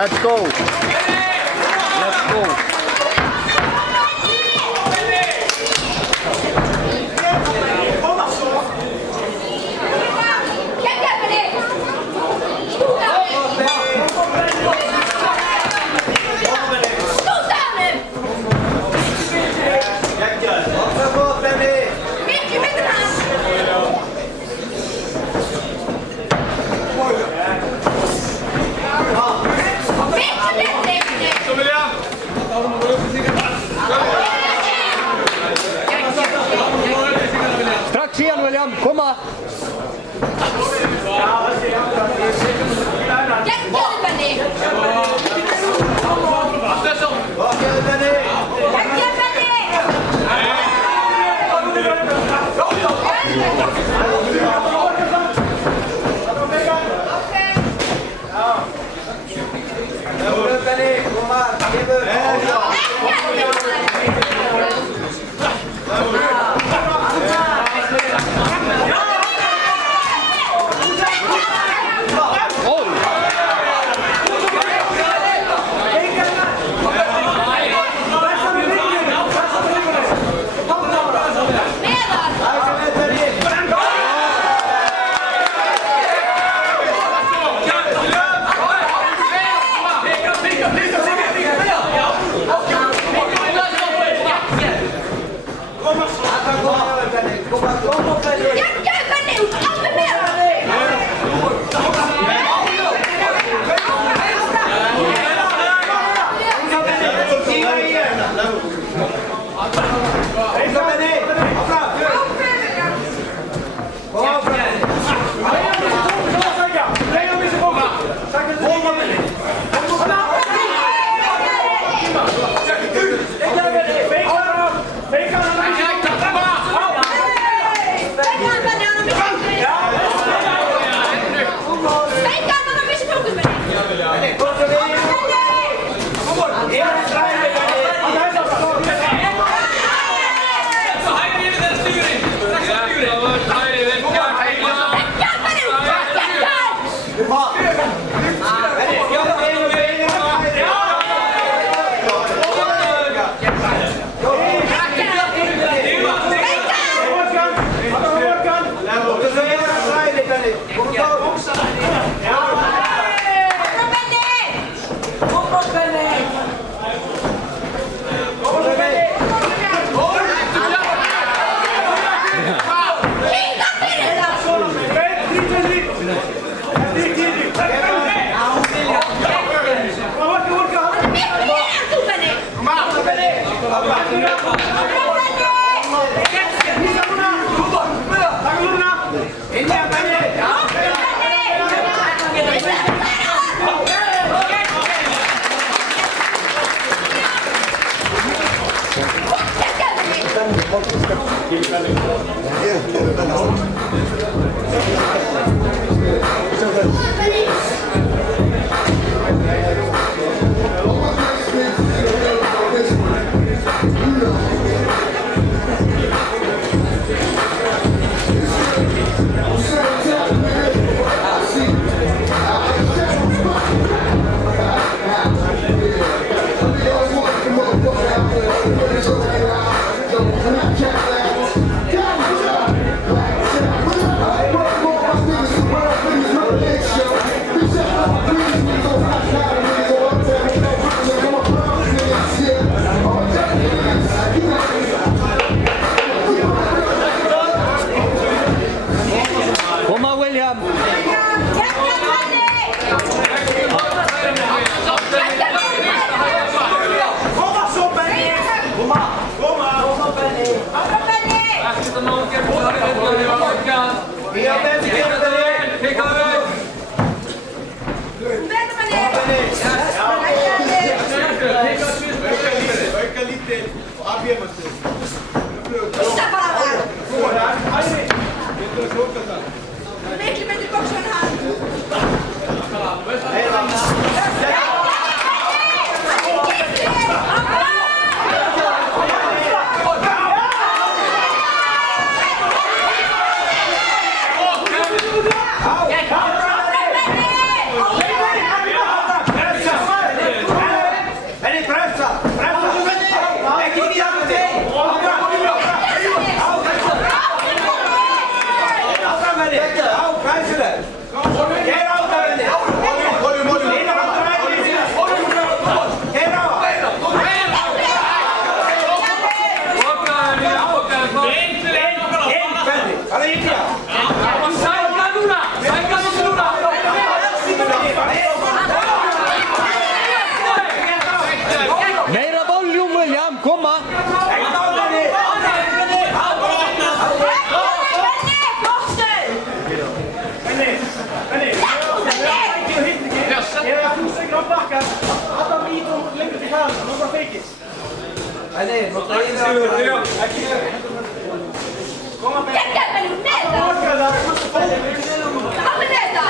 Let's go. Let's go. Strax igen William, komma! Jäkkäpä nyt näitä! Hamme näitä!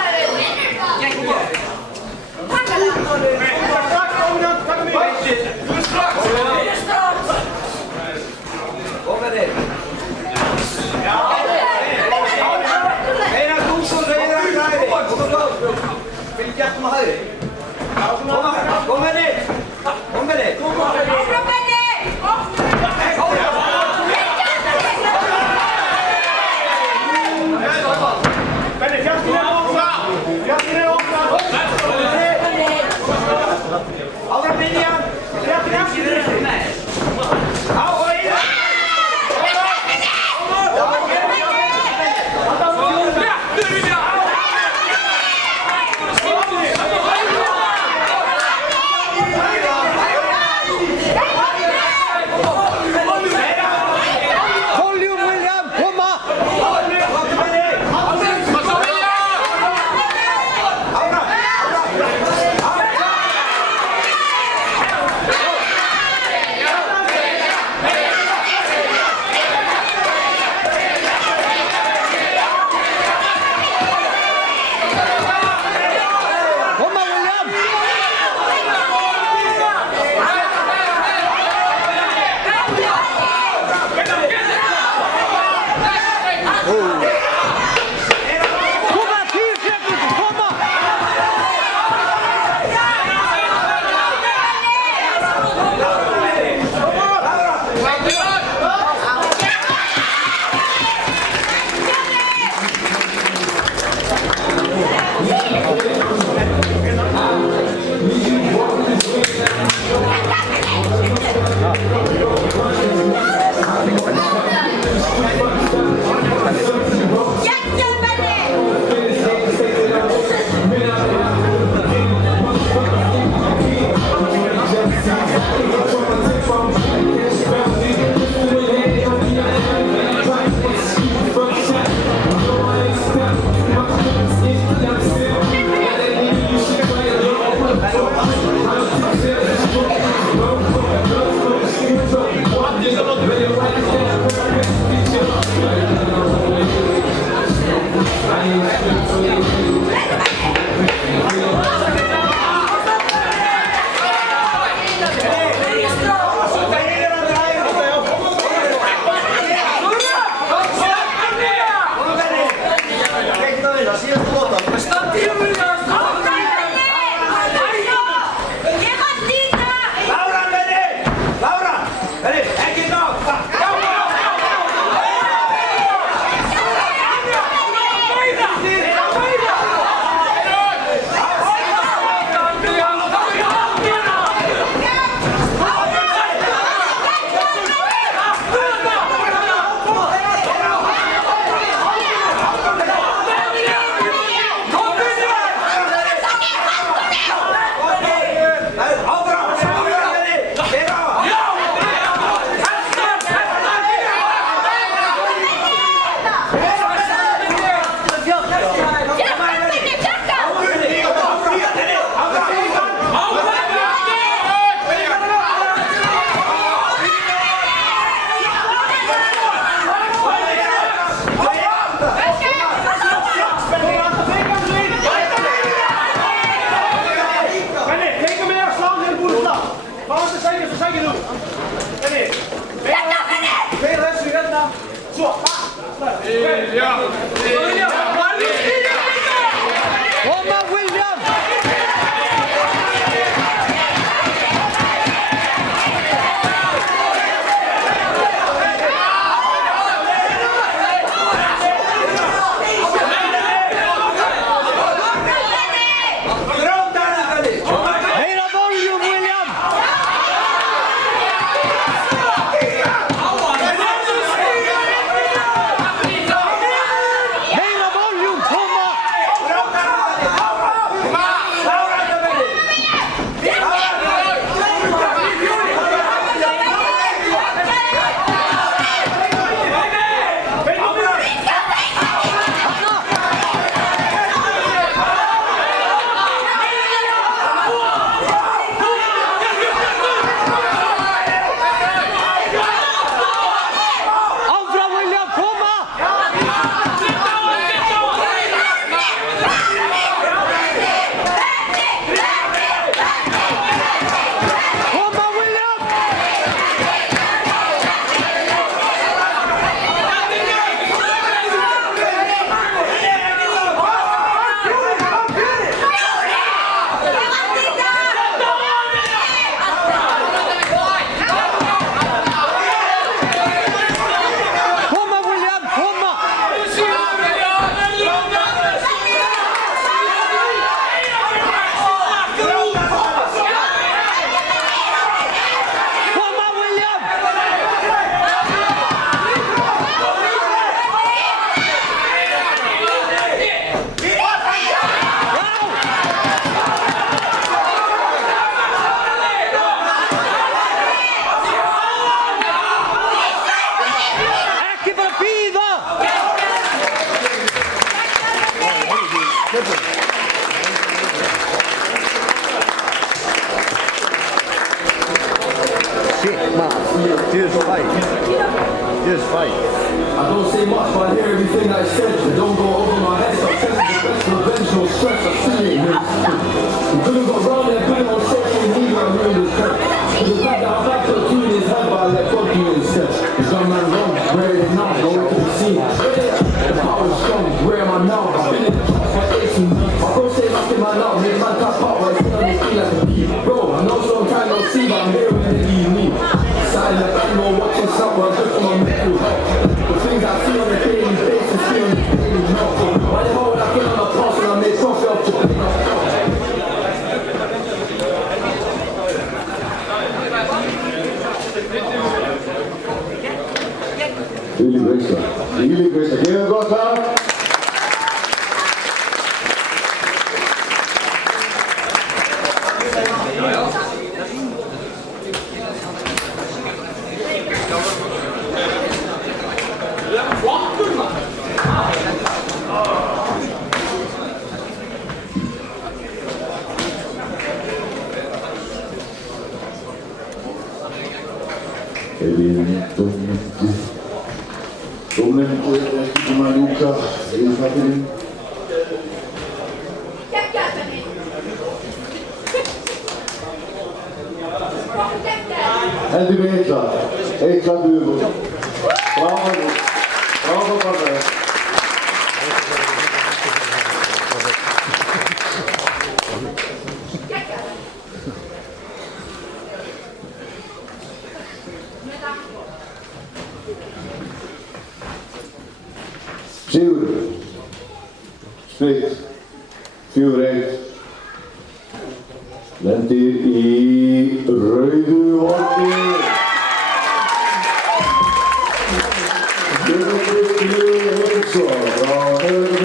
Kom med det! Kom med det! Volume William, komma! Komma William! Komma, 10 sekunder, komma! Komma William! Mera volume William! Just fight. Just fight. I don't say much, but I hear everything I said. Don't go over my head. Stop telling the best revenge, no stress. I've seen it. You couldn't go round and put it on social media and ruin his head. The fact that I'm back to doing his head, but I let God do it instead. He's done man wrong, where it is now, go to the scene. The power is strong, where am I now? I've been in the trap for 18 months. I don't say nothing man now, make man tap out, but I still on the scene like a beat. Bro, I know some kind of see, but I'm here when they need me. Sat in the back row watching someone just for my mental health. The things I see on the daily basis, see on the daily melt. Why the hell would I get on the pass when I made trophy up to play? Really great. Give it a go, Tom. Domnul Maluca, en die Petra, extra dubbel. Bravo, bravo Pavel. Zeeuwen, Split, Vuurrecht, Lentier i rode hockey. Dit is de